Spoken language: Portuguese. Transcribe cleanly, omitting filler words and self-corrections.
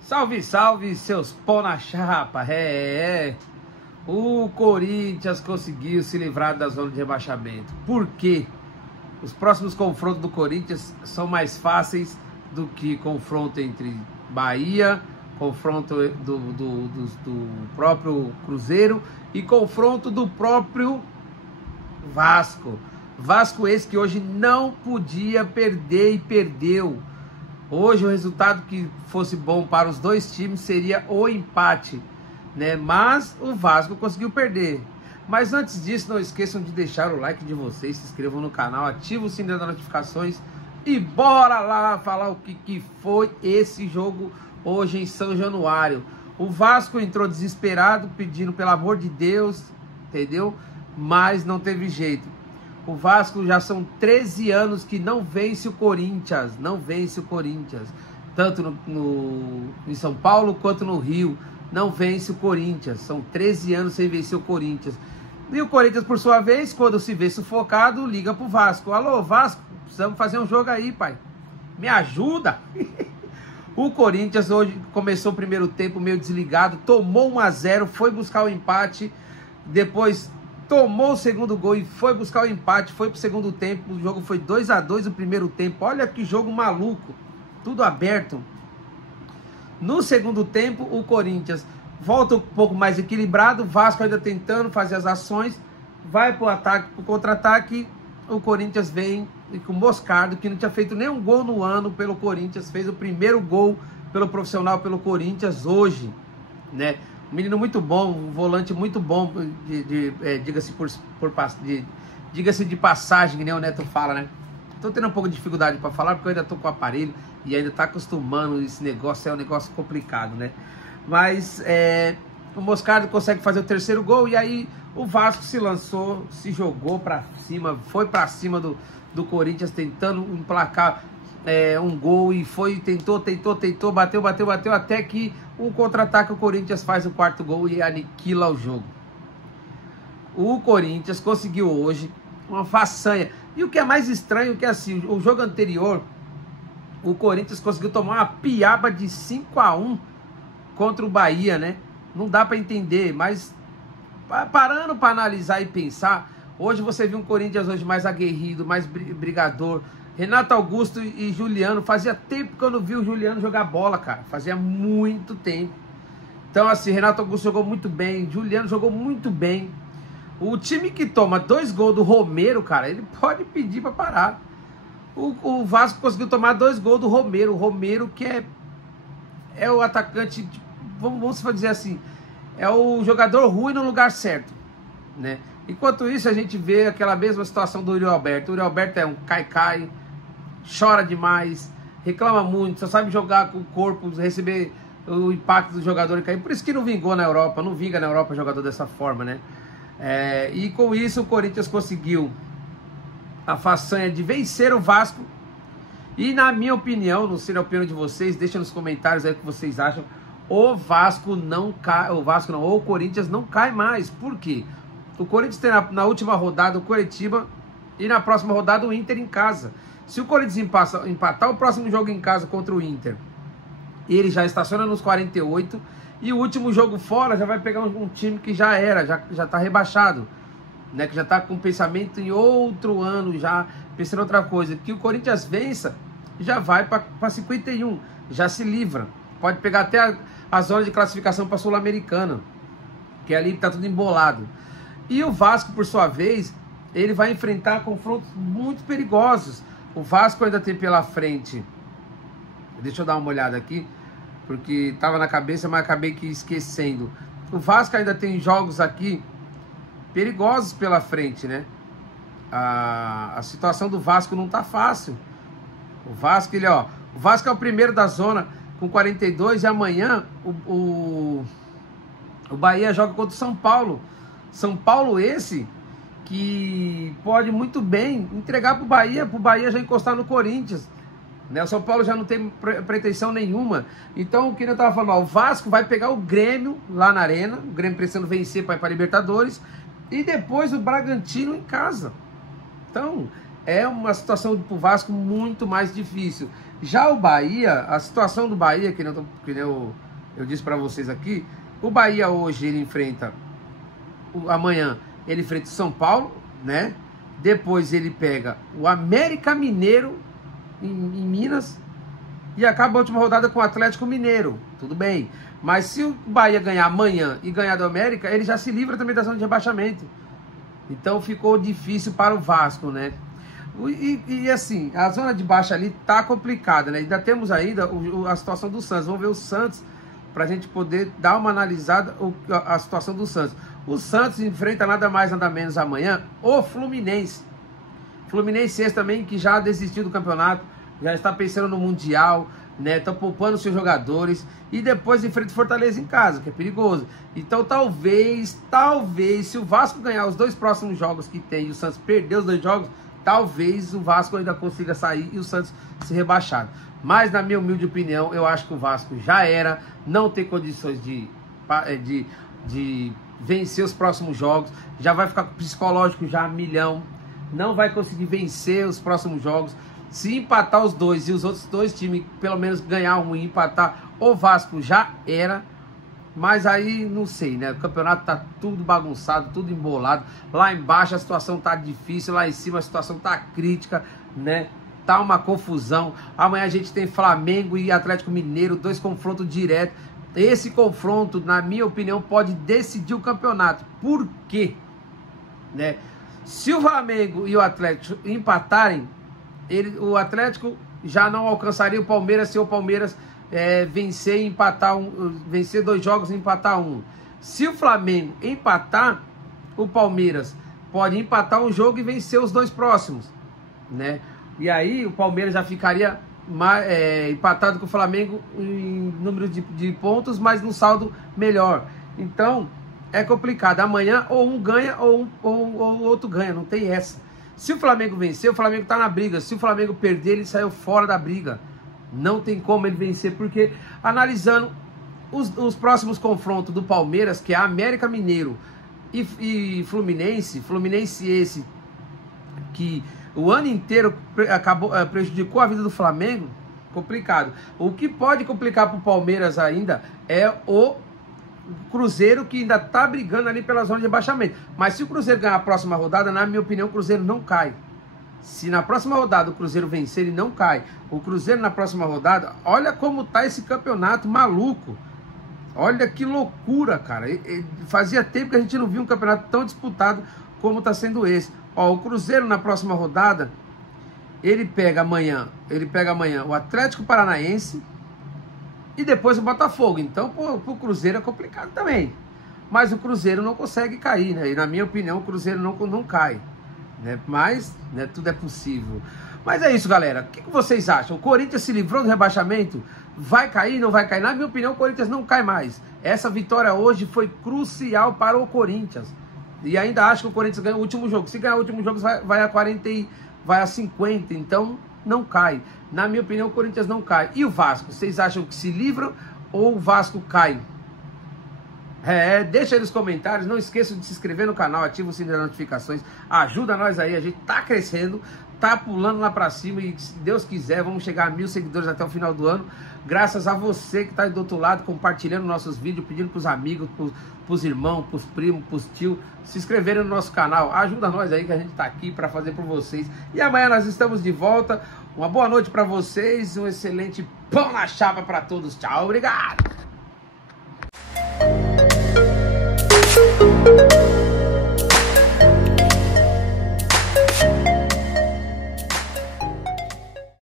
Salve, salve, seus pão na chapa. O Corinthians conseguiu se livrar da zona de rebaixamento. Por quê? Os próximos confrontos do Corinthians são mais fáceis do que confronto entre Bahia, confronto do próprio Cruzeiro e confronto do próprio Vasco. Vasco esse que hoje não podia perder e perdeu. Hoje o resultado que fosse bom para os dois times seria o empate, né? Mas o Vasco conseguiu perder. Mas antes disso, não esqueçam de deixar o like de vocês, se inscrevam no canal, ativem o sininho das notificações e bora lá falar o que foi esse jogo hoje em São Januário. O Vasco entrou desesperado, pedindo pelo amor de Deus, entendeu? Mas não teve jeito. O Vasco já são 13 anos que não vence o Corinthians, tanto em São Paulo quanto no Rio, não vence o Corinthians, são 13 anos sem vencer o Corinthians. E o Corinthians, por sua vez, quando se vê sufocado, liga pro Vasco: alô, Vasco, precisamos fazer um jogo aí, pai, me ajuda. O Corinthians hoje começou o primeiro tempo meio desligado, tomou 1-0, foi buscar o empate, depois tomou o segundo gol e foi buscar o empate, foi pro segundo tempo. O jogo foi 2-2 o primeiro tempo. Olha que jogo maluco, tudo aberto. No segundo tempo, o Corinthians volta um pouco mais equilibrado, o Vasco ainda tentando fazer as ações, vai pro ataque, pro contra-ataque. O Corinthians vem com o Moscardo, que não tinha feito nenhum gol no ano pelo Corinthians, fez o primeiro gol pelo profissional, pelo Corinthians hoje, né? Um menino muito bom, um volante muito bom, diga-se de passagem, que nem o Neto fala, né? Tô tendo um pouco de dificuldade para falar, porque eu ainda tô com o aparelho e ainda tá acostumando. Esse negócio é um negócio complicado, né? Mas o Moscardo consegue fazer o terceiro gol e aí o Vasco se lançou, se jogou para cima, foi para cima do Corinthians, tentando emplacar um gol e foi, tentou, bateu, até que um contra-ataque o Corinthians faz o quarto gol e aniquila o jogo. O Corinthians conseguiu hoje uma façanha. E o que é mais estranho é que assim, o jogo anterior, o Corinthians conseguiu tomar uma piaba de 5-1 contra o Bahia, né? Não dá para entender, mas parando para analisar e pensar, hoje você viu um Corinthians hoje mais aguerrido, mais brigador. Renato Augusto e Juliano, fazia tempo que eu não vi o Juliano jogar bola, cara, fazia muito tempo. Então assim, Renato Augusto jogou muito bem, Juliano jogou muito bem. O time que toma 2 gols do Romero, cara, ele pode pedir para parar. O Vasco conseguiu tomar 2 gols do Romero, o Romero que é o atacante, vamos dizer assim, é o jogador ruim no lugar certo, né? Enquanto isso a gente vê aquela mesma situação do Yuri Alberto. O Yuri Alberto é um cai-cai, chora demais, reclama muito, só sabe jogar com o corpo, receber o impacto do jogador e cair. Por isso que não vingou na Europa, não vinga na Europa jogador dessa forma, né? E com isso o Corinthians conseguiu a façanha de vencer o Vasco. E na minha opinião, não sei a opinião de vocês, deixa nos comentários aí o que vocês acham. O Vasco não cai, o Corinthians não cai mais. Por quê? O Corinthians tem na última rodada o Coritiba e na próxima rodada o Inter em casa. Se o Corinthians empatar o próximo jogo em casa contra o Inter, ele já estaciona nos 48 e o último jogo fora já vai pegar um time que já está rebaixado, né? Que já está com pensamento em outro ano, já pensando em outra coisa. Que o Corinthians vença, já vai para 51, já se livra. Pode pegar até a zona de classificação para a Sul-Americana, que ali está tudo embolado. E o Vasco, por sua vez, ele vai enfrentar confrontos muito perigosos. O Vasco ainda tem pela frente, deixa eu dar uma olhada aqui, porque estava na cabeça, mas acabei que esquecendo. O Vasco ainda tem jogos aqui perigosos pela frente, né? A situação do Vasco não tá fácil. O Vasco, o Vasco é o primeiro da zona com 42 e amanhã o Bahia joga contra o São Paulo. São Paulo esse que pode muito bem entregar pro Bahia já encostar no Corinthians, né? O São Paulo já não tem pretensão nenhuma. Então, o que eu tava falando, o Vasco vai pegar o Grêmio lá na Arena, o Grêmio precisando vencer para ir para Libertadores, e depois o Bragantino em casa. Então, é uma situação para o Vasco muito mais difícil. Já o Bahia, a situação do Bahia, que eu disse para vocês aqui, o Bahia hoje ele enfrenta, amanhã ele enfrenta o São Paulo, né? Depois ele pega o América Mineiro em Minas e acaba a última rodada com o Atlético Mineiro. Tudo bem, mas se o Bahia ganhar amanhã e ganhar do América, ele já se livra também da zona de rebaixamento. Então ficou difícil para o Vasco, né? E assim, a zona de baixo ali tá complicada, né? Ainda temos ainda a situação do Santos. Vamos ver o Santos para a gente poder dar uma analisada a situação do Santos. O Santos enfrenta nada mais nada menos amanhã o Fluminense. Fluminense esse também que já desistiu do campeonato, já está pensando no Mundial, né? Estão poupando seus jogadores e depois enfrenta o Fortaleza em casa, que é perigoso. Então talvez, se o Vasco ganhar os 2 próximos jogos que tem e o Santos perder os 2 jogos, talvez o Vasco ainda consiga sair e o Santos se rebaixado. Mas na minha humilde opinião, eu acho que o Vasco já era, não tem condições de vencer os próximos jogos, já vai ficar com o psicológico já a milhão, não vai conseguir vencer os próximos jogos. Se empatar os 2 e os outros 2 times pelo menos ganhar um e empatar, o Vasco já era. Mas aí não sei, né? O campeonato tá tudo bagunçado, tudo embolado. Lá embaixo a situação tá difícil, lá em cima a situação tá crítica, né? Tá uma confusão. Amanhã a gente tem Flamengo e Atlético Mineiro, 2 confrontos diretos. Esse confronto, na minha opinião, pode decidir o campeonato. Por quê? Né? Se o Flamengo e o Atlético empatarem, o Atlético já não alcançaria o Palmeiras se o Palmeiras vencer e empatar vencer 2 jogos e empatar 1. Se o Flamengo empatar, o Palmeiras pode empatar um jogo e vencer os 2 próximos, né? E aí o Palmeiras já ficaria empatado com o Flamengo em número de pontos, mas no saldo melhor. Então é complicado. Amanhã ou um ganha ou o outro ganha, não tem essa. Se o Flamengo vencer, o Flamengo tá na briga. Se o Flamengo perder, ele saiu fora da briga. Não tem como ele vencer, porque analisando os próximos confrontos do Palmeiras, que é América Mineiro e Fluminense esse que o ano inteiro prejudicou a vida do Flamengo, complicado. O que pode complicar para o Palmeiras ainda é o Cruzeiro, que ainda está brigando ali pela zona de rebaixamento. Mas se o Cruzeiro ganhar a próxima rodada, na minha opinião, o Cruzeiro não cai. Se na próxima rodada o Cruzeiro vencer, ele não cai. O Cruzeiro na próxima rodada, olha como tá esse campeonato maluco. Olha que loucura, cara. Fazia tempo que a gente não via um campeonato tão disputado como está sendo esse. Ó, o Cruzeiro na próxima rodada, ele pega amanhã o Atlético Paranaense e depois o Botafogo. Então, pro Cruzeiro é complicado também. Mas o Cruzeiro não consegue cair, né? E na minha opinião, o Cruzeiro não cai, né? Mas, né, tudo é possível. Mas é isso, galera. O que vocês acham? O Corinthians se livrou do rebaixamento? Vai cair, não vai cair? Na minha opinião, o Corinthians não cai mais. Essa vitória hoje foi crucial para o Corinthians. E ainda acho que o Corinthians ganha o último jogo. Se ganhar o último jogo, vai a 40 e vai a 50. Então, não cai. Na minha opinião, o Corinthians não cai. E o Vasco? Vocês acham que se livram ou o Vasco cai? Deixa aí nos comentários. Não esqueçam de se inscrever no canal, ativa o sininho das notificações. Ajuda nós aí, a gente tá crescendo, tá pulando lá pra cima e se Deus quiser, vamos chegar a 1000 seguidores até o final do ano. Graças a você que tá aí do outro lado, compartilhando nossos vídeos, pedindo pros amigos, pros irmãos, pros primos, pros tios, se inscreverem no nosso canal. Ajuda nós aí que a gente tá aqui pra fazer por vocês. E amanhã nós estamos de volta. Uma boa noite pra vocês, um excelente pão na chapa pra todos. Tchau, obrigado!